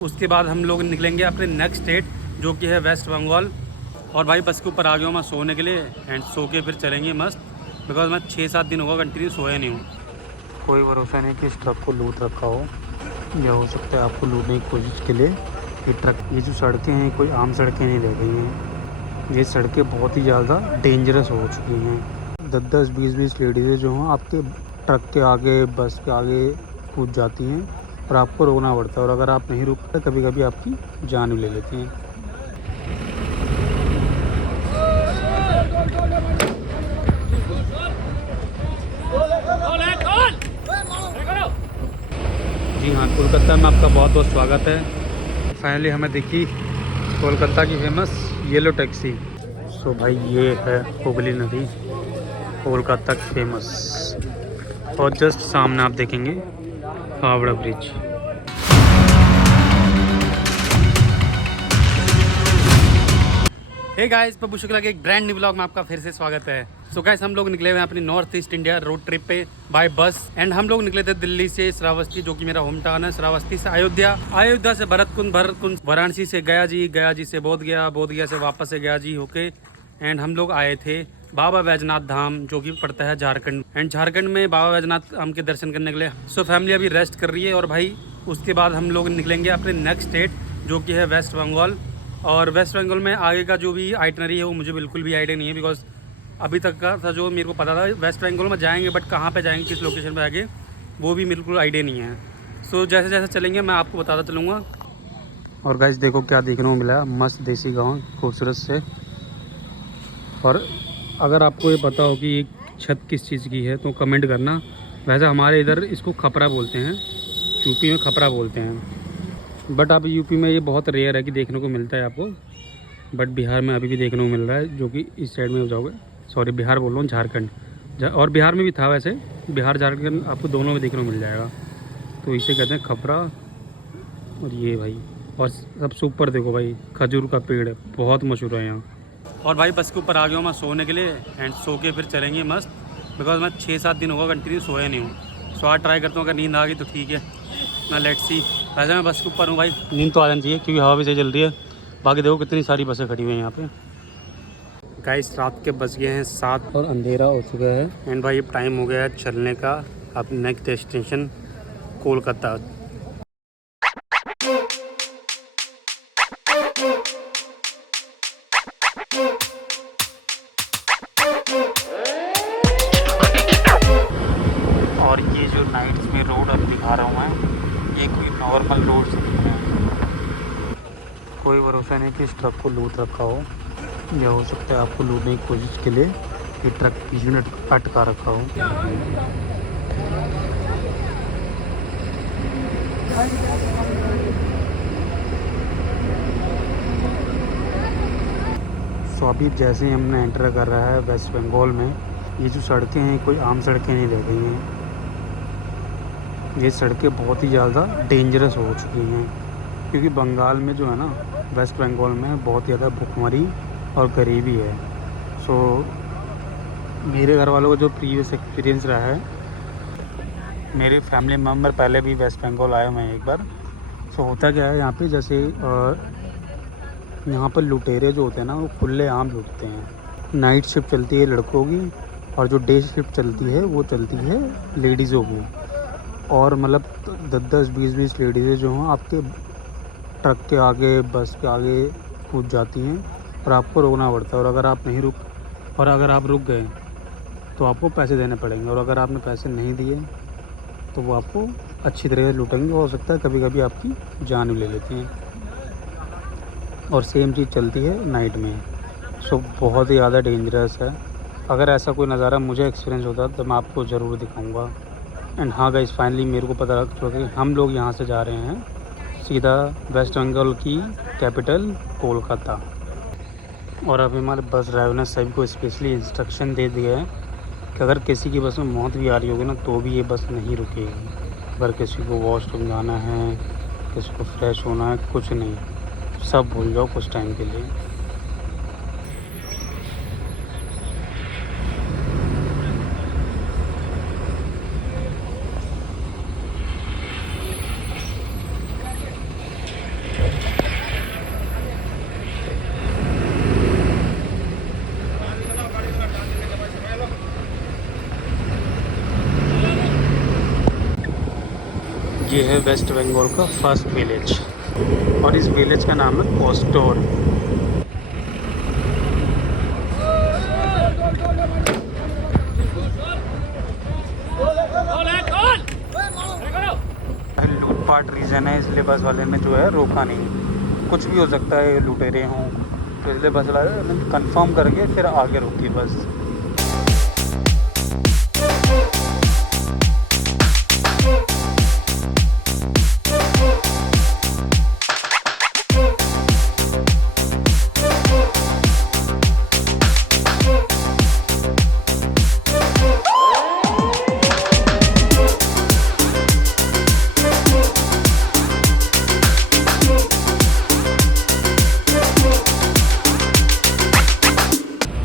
उसके बाद हम लोग निकलेंगे अपने नेक्स्ट स्टेट जो कि है वेस्ट बंगाल। और भाई बस के ऊपर आ गया हूँ मैं सोने के लिए एंड सो के फिर चलेंगे मस्त, बिकॉज मैं 6-7 दिन होगा कंटिन्यू सोया नहीं हूँ। कोई भरोसा नहीं कि इस ट्रक को लूट रखा हो, या हो सकता है आपको लूटने की कोशिश के लिए ये ट्रक। ये जो सड़कें हैं कोई आम सड़कें नहीं रह गई हैं, ये सड़कें बहुत ही ज़्यादा डेंजरस हो चुकी हैं। 10-10, 20-20 लेडीज़ें जो हैं आपके ट्रक के आगे, बस के आगे कूद जाती हैं और आपको रोकना पड़ता है, और अगर आप नहीं रुकते कभी कभी आपकी जान भी ले लेती हैं। जी हाँ, कोलकाता में आपका बहुत बहुत स्वागत है। फाइनली हमें दिखी कोलकाता की फेमस येलो टैक्सी। सो भाई ये है हुगली नदी, कोलकाता की फेमस, और जस्ट सामने आप देखेंगे Howrah bridge. Hey guys, Pappu Shukla के एक ब्रांड न्यू ब्लॉग में आपका फिर से स्वागत है। सो गाइस, हम लोग निकले हुए हैं अपनी north east India road trip पे बाय बस, एंड हम लोग निकले थे दिल्ली से श्रावस्ती, जो कि मेरा होम टाउन है। श्रावस्ती से अयोध्या, अयोध्या से भरतकुंड, वाराणसी से गया जी से बोधगया से वापस से गया जी होके, एंड हम लोग आए थे बाबा बैजनाथ धाम, जो कि पड़ता है झारखंड। एंड झारखंड में बाबा बैजनाथ धाम के दर्शन करने के लिए सो फैमिली अभी रेस्ट कर रही है। और भाई उसके बाद हम लोग निकलेंगे अपने नेक्स्ट स्टेट जो कि है वेस्ट बंगाल। और वेस्ट बंगाल में आगे का जो भी आइटनरी है वो मुझे बिल्कुल भी आइडिया नहीं है, बिकॉज अभी तक का था जो मेरे को पता था वेस्ट बंगाल में जाएंगे, बट कहाँ पे जाएंगे, किस लोकेशन पे आगे, वो भी बिल्कुल आइडिया नहीं है। सो जैसे जैसे चलेंगे मैं आपको बताता चलूँगा। और गाइस देखो क्या देखने को मिला, मस्त देसी गाँव खूबसूरत से। और अगर आपको ये पता हो कि ये छत किस चीज़ की है तो कमेंट करना। वैसे हमारे इधर इसको खपरा बोलते हैं, यूपी में खपरा बोलते हैं, बट अब यूपी में ये बहुत रेयर है कि देखने को मिलता है आपको, बट बिहार में अभी भी देखने को मिल रहा है, जो कि इस साइड में हो जाओगे। सॉरी, बिहार बोल रहा हूँ, झारखंड। और बिहार में भी था वैसे, बिहार झारखंड आपको दोनों में देखने को मिल जाएगा। तो इसे कहते हैं खपरा। और ये भाई, और सबसे ऊपर देखो भाई, खजूर का पेड़ है, बहुत मशहूर है यहाँ। और भाई बस के ऊपर आ गया हूँ मैं सोने के लिए एंड सो के फिर चलेंगे मस्त, बिकॉज मैं 6-7 दिन होगा कंटिन्यू सोया नहीं हूँ। सो आज ट्राई करता हूँ, अगर नींद आ गई तो ठीक है ना, लेट्स सी। वैसे मैं बस के ऊपर हूँ भाई, नींद तो आ जानी चाहिए क्योंकि हवा भी सही चल रही है। बाकी देखो कितनी सारी बसें खड़ी हुई हैं यहाँ पे। गाइस रात के बज गए हैं 7 और अंधेरा हो चुका है, एंड भाई अब टाइम हो गया है चलने का। अब नेक्स्ट डेस्टिनेशन कोलकाता। और ये जो नाइट्स में रोड अब दिखा रहा हूँ मैं, ये कोई नॉर्मल रोड से नहीं है। कोई भरोसा नहीं कि इस ट्रक को लूट रखा हो, या हो सकता है आपको लूटने की कोशिश के लिए ये ट्रक बीच में अटका रखा हो। सो अभी जैसे ही हमने एंटर कर रहा है वेस्ट बंगाल में, ये जो सड़कें हैं कोई आम सड़कें नहीं रह गई हैं, ये सड़कें बहुत ही ज़्यादा डेंजरस हो चुकी हैं। क्योंकि बंगाल में जो है ना, वेस्ट बंगाल में बहुत ज़्यादा भुखमरी और गरीबी है। सो मेरे घर वालों का जो प्रीवियस एक्सपीरियंस रहा है, मेरे फैमिली मेम्बर पहले भी वेस्ट बंगाल आए हुए हैं एक बार। सो होता क्या है यहाँ पे, जैसे यहाँ पर लुटेरे जो होते हैं ना, वो खुले आम लूटते हैं। नाइट शिफ्ट चलती है लड़कों की, और जो डे शिफ्ट चलती है वो चलती है लेडीज़ों की। और मतलब 10-10, 20-20 लेडीज़ें जो हैं आपके ट्रक के आगे, बस के आगे कूद जाती हैं और आपको रोकना पड़ता है। और अगर आप रुक गए तो आपको पैसे देने पड़ेंगे, और अगर आपने पैसे नहीं दिए तो वो आपको अच्छी तरह से लूटेंगे, हो सकता है कभी कभी आपकी जान भी ले लेती हैं। और सेम चीज़ चलती है नाइट में। सो बहुत ही ज़्यादा डेंजरस है। अगर ऐसा कोई नज़ारा मुझे एक्सपीरियंस होता तो मैं आपको ज़रूर दिखाऊंगा। एंड हाँ गाइस, फाइनली मेरे को पता लग चुका कि हम लोग यहाँ से जा रहे हैं सीधा वेस्ट बंगाल की कैपिटल कोलकाता। और अभी हमारे बस ड्राइवर ने सभी को स्पेशली इंस्ट्रक्शन दे दिया है कि अगर किसी की बस में मौत भी आ रही होगी ना, तो भी ये बस नहीं रुकेगी। अगर किसी को वॉशरूम जाना है, किसी को फ्रेश होना है, कुछ नहीं, सब भूल जाओ कुछ टाइम के लिए। ये है वेस्ट बंगाल का फर्स्ट विलेज और इस विलेज का नाम है कोस्टोर। लूटपाट रीजन है, इसलिए बस वाले ने जो है रोका नहीं। कुछ भी हो सकता है, लुटेरे हों, तो इसलिए बस वाले ने कंफर्म करके फिर आगे रोकी बस।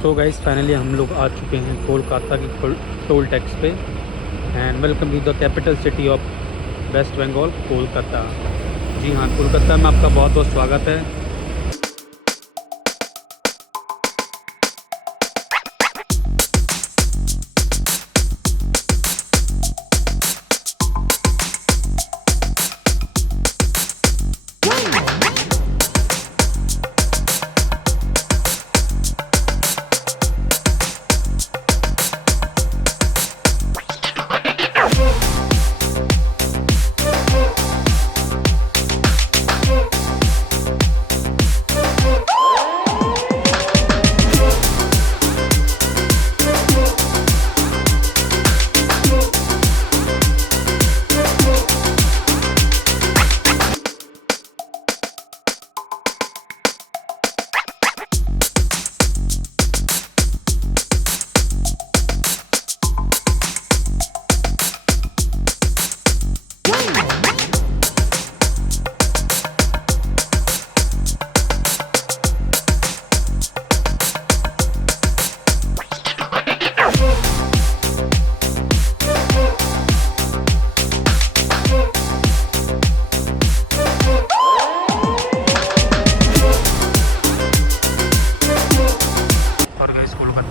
तो गाइस फाइनली हम लोग आ चुके हैं कोलकाता की टोल टैक्स पे। And welcome to the capital city of West Bengal, Kolkata. जी हाँ, कोलकाता में आपका बहुत बहुत स्वागत है।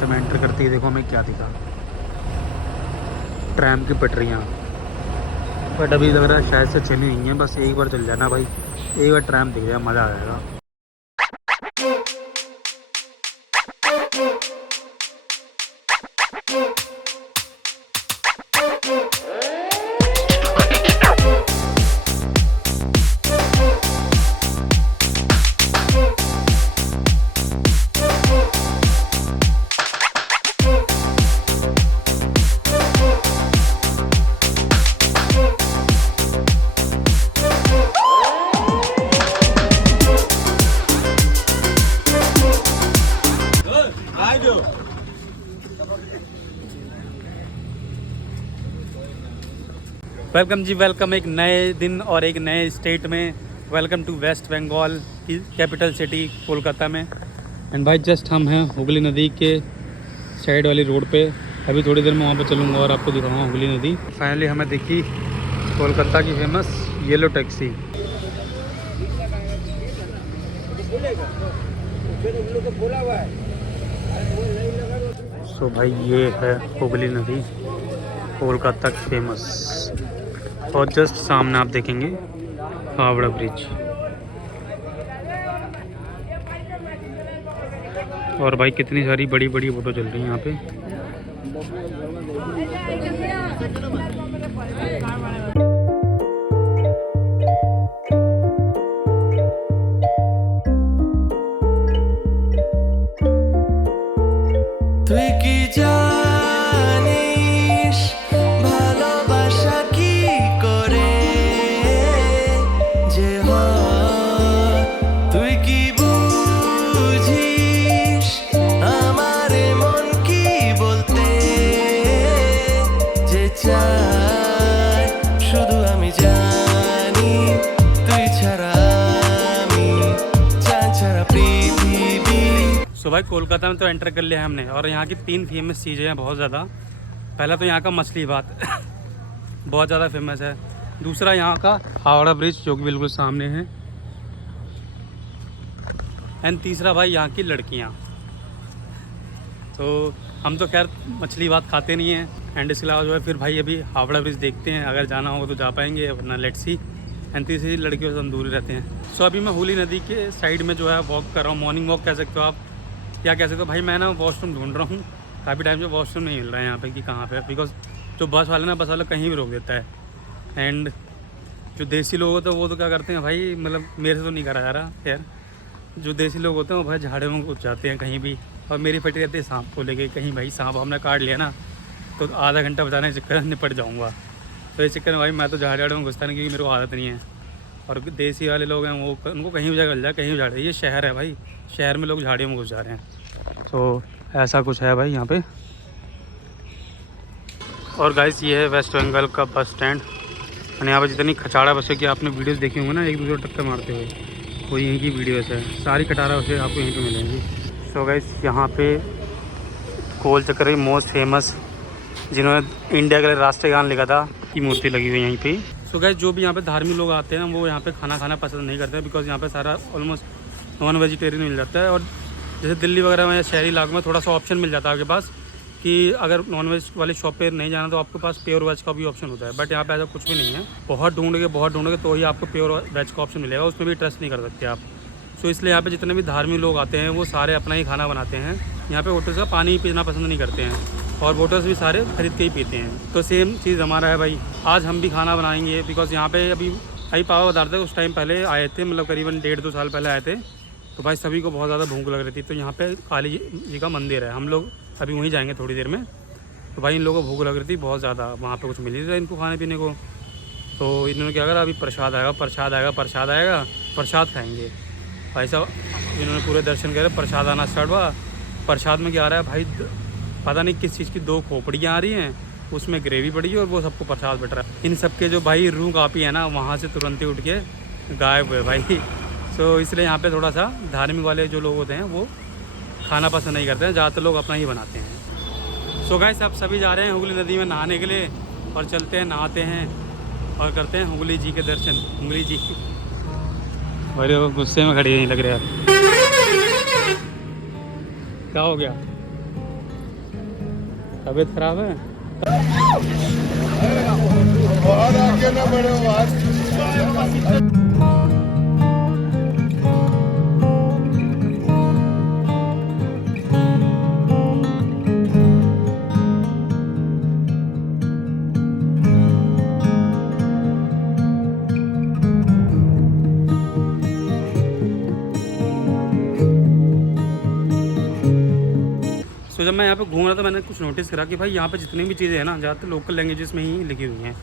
में एंटर करते ही देखो हमें क्या दिखा, ट्रैम की पटरियाँ। बट अभी लग रहा है शायद से चली हुई हैं, बस एक बार चल जाना भाई, एक बार ट्रैम दिख जाए मज़ा आ जाएगा। वेलकम जी, वेलकम एक नए दिन और एक नए स्टेट में। वेलकम टू वेस्ट बंगाल की कैपिटल सिटी कोलकाता में। एंड भाई जस्ट हम हैं हुगली नदी के साइड वाली रोड पे। अभी थोड़ी देर में वहाँ पे चलूँगा और आपको दिखाऊंगा हुगली नदी। फाइनली हमें दिखी कोलकाता की फेमस येलो टैक्सी। सो भाई ये है हुगली नदी, कोलकाता की फेमस। और जस्ट सामने आप देखेंगे हावड़ा ब्रिज। और भाई कितनी सारी बड़ी बड़ी फोटो चल रही हैं यहाँ पे। सो भाई कोलकाता में तो एंटर कर लिया है हमने। और यहाँ की 3 फेमस चीज़ें हैं बहुत ज़्यादा। पहला तो यहाँ का मछली भात बहुत ज़्यादा फेमस है। दूसरा यहाँ का हावड़ा ब्रिज जो कि बिल्कुल सामने है। एंड तीसरा भाई यहाँ की लड़कियाँ। तो हम तो खैर मछली भात खाते नहीं हैं, एंड इसके अलावा जो है फिर भाई अभी हावड़ा ब्रिज देखते हैं, अगर जाना होगा तो जा पाएंगे, वरना लेट्स सी। एंड तीसरी लड़कियों से हम दूर ही रहते हैं। सो अभी मैं हुगली नदी के साइड में जो है वॉक कर रहा हूँ, मॉर्निंग वॉक कह सकते हो आप, क्या कह सकते हो भाई। मैं ना वॉशरूम ढूंढ रहा हूँ, काफ़ी टाइम से वॉशरूम नहीं मिल रहा है यहाँ पे कि कहाँ पे, बिकॉज जो बस वाला कहीं भी रोक देता है। एंड जो देसी लोग होते हैं वो तो क्या करते हैं भाई, मतलब मेरे से तो नहीं करा जा रहा खैर, जो देसी लोग होते हैं वो भाई झाड़ियों में घुस जाते हैं कहीं भी। और मेरी फटी रहती है सांप को लेके, कहीं भाई सांप हमने काट लिया ना तो आधा घंटा बचाने के चक्कर निपट जाऊँगा। तो इस चक्कर में भाई मैं तो झाड़ियों में घुसता नहीं, क्योंकि मेरे को आदत नहीं है। और देसी वाले लोग हैं वो, उनको कहीं भी जगह मिल जाए कहीं भी झाड़े। ये शहर है भाई, शहर में लोग झाड़ियों में घुस जा रहे हैं। तो ऐसा कुछ है भाई यहाँ पे। और गाइस ये है वेस्ट बंगाल का बस स्टैंड। और यहाँ पर जितनी खचाड़ा बसें की आपने वीडियोस देखी होंगे ना एक दूसरे को टक्कर मारते हुए, वो यहीं की वीडियोस है। सारी खटारा बसें आपको यहीं पे मिलेंगी। सो गाइस यहाँ पे गोल चक्कर की मोस्ट फेमस, जिन्होंने इंडिया के लिए राष्ट्रगान लिखा था, की मूर्ति लगी हुई है यहीं पे। सो गाइस जो भी यहाँ पे धार्मिक लोग आते हैं वो यहाँ पे खाना खाना पसंद नहीं करते, बिकॉज यहाँ पे सारा ऑलमोस्ट नॉन वेजिटेरियन मिल जाता है। और जैसे दिल्ली वगैरह में या शहरी इलाकों में थोड़ा सा ऑप्शन मिल जाता है आपके पास कि अगर नॉन वेज वाली शॉप पे नहीं जाना तो आपके पास प्योर वेज का भी ऑप्शन होता है। बट यहाँ पे ऐसा कुछ भी नहीं है। बहुत ढूंढोगे तो ही आपको प्योर वेज का ऑप्शन मिलेगा, उस पर भी ट्रस्ट नहीं कर सकते आप। सो इसलिए यहाँ पे जितने भी धार्मिक लोग आते हैं वो सारे अपना ही खाना बनाते हैं। यहाँ पे होटल्स का पानी पीना पसंद नहीं करते हैं, और बोटल्स भी सारे खरीद के ही पीते हैं। तो सेम चीज़ हमारा है भाई, आज हम भी खाना बनाएंगे, बिकॉज यहाँ पे अभी पावा बता रहे थे उस टाइम पहले आए थे, मतलब करीबन 1.5-2 साल पहले आए थे। तो भाई सभी को बहुत ज़्यादा भूख लग रही थी। तो यहाँ पे काली जी का मंदिर है, हम लोग अभी वहीं जाएंगे थोड़ी देर में। तो भाई इन लोगों को भूख लग रही थी बहुत ज़्यादा, वहाँ पे कुछ मिल नहीं रहा इनको खाने पीने को। तो इन्होंने क्या करा, अभी प्रसाद आएगा, प्रसाद खाएँगे भाई साहब। इन्होंने पूरे दर्शन करे, प्रसाद आना स्टार्ट हुआ। प्रसाद में क्या आ रहा है भाई, पता नहीं किस चीज़ की 2 खोपड़ियाँ आ रही हैं, उसमें ग्रेवी पड़ी है और वो सबको प्रसाद बट रहा है। इन सब के जो भाई रूह काफ़ी है ना, वहाँ से तुरंत ही उठ के गायब हुए भाई। सो इसलिए यहाँ पे थोड़ा सा धार्मिक वाले जो लोग होते हैं वो खाना पसंद नहीं करते हैं, ज़्यादातर लोग अपना ही बनाते हैं। सो गाइस अब सभी जा रहे हैं हुगली नदी में नहाने के लिए, और चलते हैं नहाते हैं और करते हैं हुगली जी के दर्शन। हुगली जी अरे वो गुस्से में खड़ी नहीं लग रहा यार, क्या हो गया, तबीयत खराब है? और आगे ना बढ़ो तो जब मैं यहाँ पे घूम रहा था मैंने कुछ नोटिस करा कि भाई यहाँ पे जितनी भी चीज़ें हैं ना, ज़्यादातर लोकल लैंग्वेजेस में ही लिखी हुई हैं।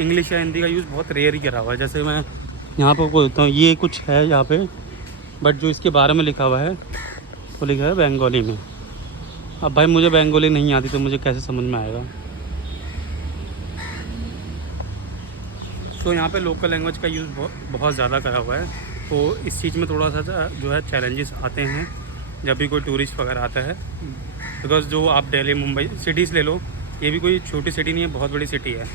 इंग्लिश या हिंदी का यूज़ बहुत रेयर ही करा हुआ है। जैसे मैं यहाँ पर बोलता हूँ ये कुछ है यहाँ पे, बट जो इसके बारे में लिखा हुआ है वो लिखा है बंगाली में। अब भाई मुझे बंगाली नहीं आती तो मुझे कैसे समझ में आएगा। तो यहाँ पे लोकल लैंग्वेज का यूज़ बहुत ज़्यादा करा हुआ है। तो इस चीज़ में थोड़ा सा जो है चैलेंजेस आते हैं जब भी कोई टूरिस्ट वगैरह आता है। बिकॉज जो आप दिल्ली मुंबई सिटीज़ ले लो, ये भी कोई छोटी सिटी नहीं है, बहुत बड़ी सिटी है।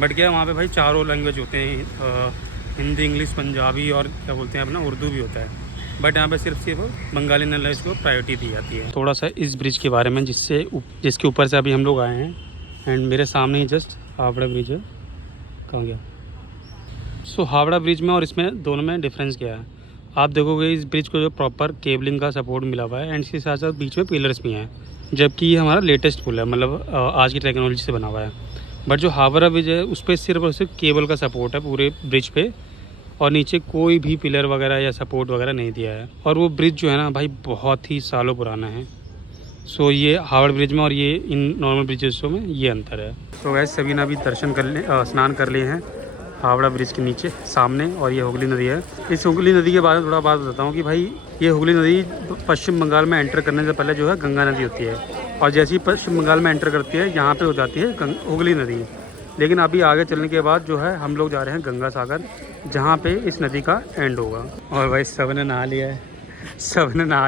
बट क्या वहाँ पे भाई चारों लैंग्वेज होते हैं, हिंदी, इंग्लिश, पंजाबी और क्या बोलते हैं अपना उर्दू भी होता है। बट यहाँ पे सिर्फ बंगाली लैंग्वेज को प्रायोरिटी दी जाती है। थोड़ा सा इस ब्रिज के बारे में जिसके ऊपर से अभी हम लोग आए हैं, एंड मेरे सामने ही जस्ट हावड़ा ब्रिज है। कहाँ गया? सो हावड़ा ब्रिज में और इसमें दोनों में डिफरेंस क्या है, आप देखोगे इस ब्रिज को जो प्रॉपर केबलिंग का सपोर्ट मिला हुआ है, एंड इसके साथ साथ बीच में पिलर्स भी हैं, जबकि ये हमारा लेटेस्ट पुल है, मतलब आज की टेक्नोलॉजी से बना हुआ है। बट जो हावड़ा ब्रिज है उस पर सिर्फ और सिर्फ केबल का सपोर्ट है पूरे ब्रिज पे, और नीचे कोई भी पिलर वगैरह या सपोर्ट वगैरह नहीं दिया है। और वो ब्रिज जो है ना भाई बहुत ही सालों पुराना है। सो ये हावड़ा ब्रिज में और ये इन नॉर्मल ब्रिजेसों में ये अंतर है। तो वैसे सभी ने अभी दर्शन कर ले, स्नान कर लिए हैं हावड़ा ब्रिज के नीचे सामने, और ये हुगली नदी है। इस हुगली नदी के बारे में थोड़ा बात बताता हूँ कि भाई ये हुगली नदी पश्चिम बंगाल में एंटर करने से पहले जो है गंगा नदी होती है, और जैसे ही पश्चिम बंगाल में एंटर करती है यहाँ पे हो जाती है हुगली नदी। लेकिन अभी आगे चलने के बाद जो है हम लोग जा रहे हैं गंगा सागर, जहाँ पे इस नदी का एंड होगा। और भाई सब ने नहा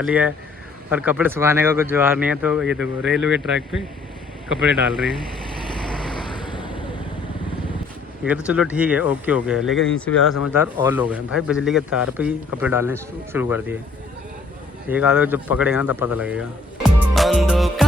लिया है, और कपड़े सुखाने का कुछ जुगाड़ नहीं है। तो ये देखो रेलवे ट्रैक पे कपड़े डाल रहे हैं। ये तो चलो ठीक है, ओके हो गया, लेकिन इनसे ज़्यादा समझदार और लोग हैं भाई। बिजली के तार पे ही कपड़े डालने शुरू कर दिए। एक आदमी जब पकड़ेगा ना तब पता लगेगा।